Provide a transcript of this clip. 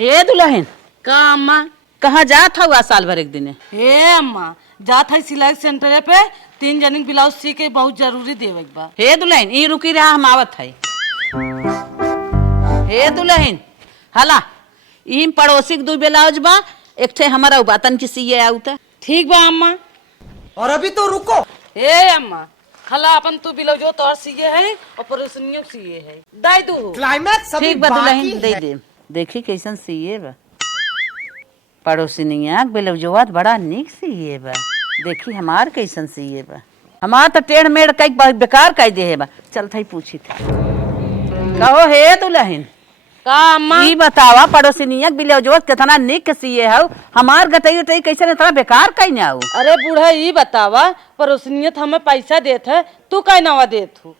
ए दुल्हन का अम्मा? कहाँ जात हुआ साल भर एक दिन? हे अम्मा, जात है सिलाई सेंटर पे 3 जनी ब्लाउज सी के बहुत जरूरी देवे के बा। हे दुल्हन ई रुकी रहा हम आवत है। हे दुल्हन हला ई पड़ोसी के 2 ब्लाउज बा, एक ठे हमारा बातन की सीए आउत। ठीक बा अम्मा। और अभी तो रुको। हे अम्मा, खला अपन तू ब्लाउज तोहर सीए है और पड़ोसनियों सीए है, दाई दू। क्लाइमैक्स अभी ठीक बा बाकी दुल्हन दे है। दे। देखी कैसन सीए बा पड़ोसिनिया ब्लाउजवा बड़ा निक सीए बा। देखी हमार कैसन सीए बा। हमार तो टेढ़ मेढ़ कई बेकार कई दे बा। चल थई पूछी था कहो हे दुल्हन का अम्मा? ई बतावा पड़ोसिनिया ब्लाउजवा कितना निक सीए हौ, हमार गतई उतई कैसे इतना बेकार कई ना हो। अरे बूढ़ा ई बतावा, पड़ोसनियत हमें पैसा देत है, तू का नवा देत हूँ?